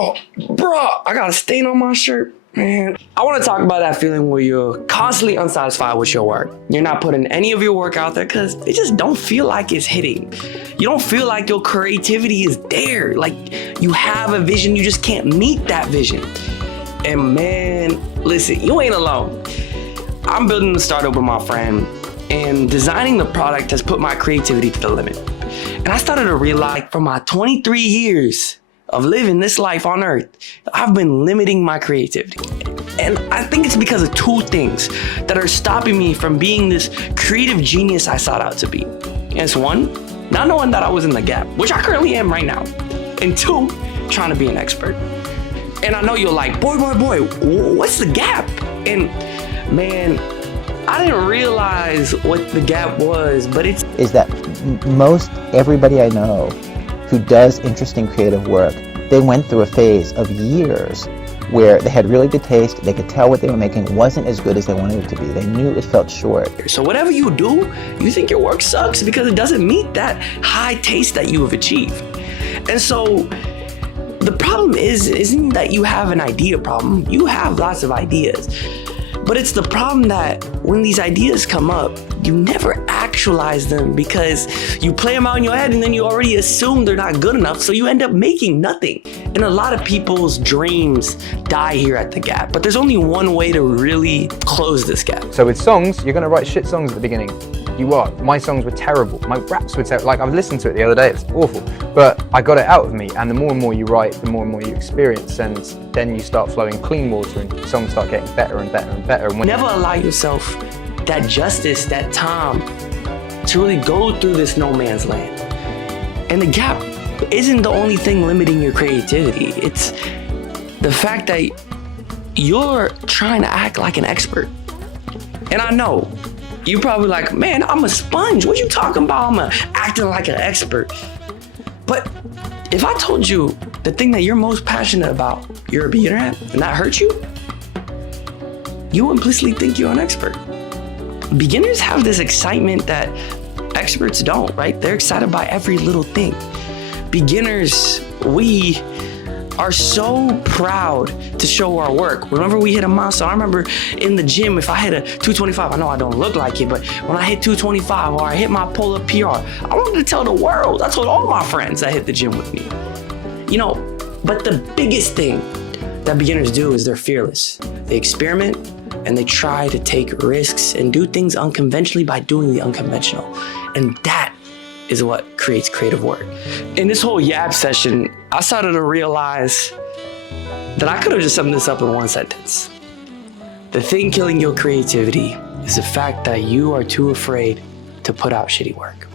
Oh, bro, I got a stain on my shirt. Man, I want to talk about that feeling where you're constantly unsatisfied with your work. You're not putting any of your work out there because it just don't feel like it's hitting. You don't feel like your creativity is there. Like you have a vision, you just can't meet that vision. And man, listen, you ain't alone. I'm building a startup with my friend, and designing the product has put my creativity to the limit. And I started to realize from my 23 years of living this life on earth, I've been limiting my creativity. And I think it's because of two things that are stopping me from being this creative genius I sought out to be. And it's one, not knowing that I was in the gap, which I currently am right now. And two, trying to be an expert. And I know you're like, boy, what's the gap? And man, I didn't realize what the gap was, but is that most everybody I know who does interesting creative work, they went through a phase of years where they had really good taste, they could tell what they were making wasn't as good as they wanted it to be. They knew it felt short. So whatever you do, you think your work sucks because it doesn't meet that high taste that you have achieved. And so the problem isn't that you have an idea problem. You have lots of ideas. But it's the problem that when these ideas come up, you never actualize them because you play them out in your head and then you already assume they're not good enough, so you end up making nothing. And a lot of people's dreams die here at the gap, but there's only one way to really close this gap. So with songs, you're gonna write shit songs at the beginning. You are. My songs were terrible. My raps were terrible. Like, I've listened to it the other day, it's awful. But I got it out of me, and the more and more you write, the more and more you experience, and then you start flowing clean water, and songs start getting better and better and better. And never allow yourself that justice, that time, to really go through this no man's land. And the gap isn't the only thing limiting your creativity. It's the fact that you're trying to act like an expert. And I know, you're probably like, man, I'm a sponge. What you talking about? I'm acting like an expert. But if I told you the thing that you're most passionate about, you're a beginner at, and that hurts you, you implicitly think you're an expert. Beginners have this excitement that experts don't, right? They're excited by every little thing. Beginners, we are so proud to show our work. Whenever we hit a milestone, I remember in the gym, if I hit a 225, I know I don't look like it, but when I hit 225 or I hit my pull-up PR, I wanted to tell the world. I told all my friends that hit the gym with me. You know, but the biggest thing that beginners do is they're fearless. They experiment and they try to take risks and do things unconventionally by doing the unconventional. And that is what creates creative work. In this whole yab session, I started to realize that I could have just summed this up in one sentence. The thing killing your creativity is the fact that you are too afraid to put out shitty work.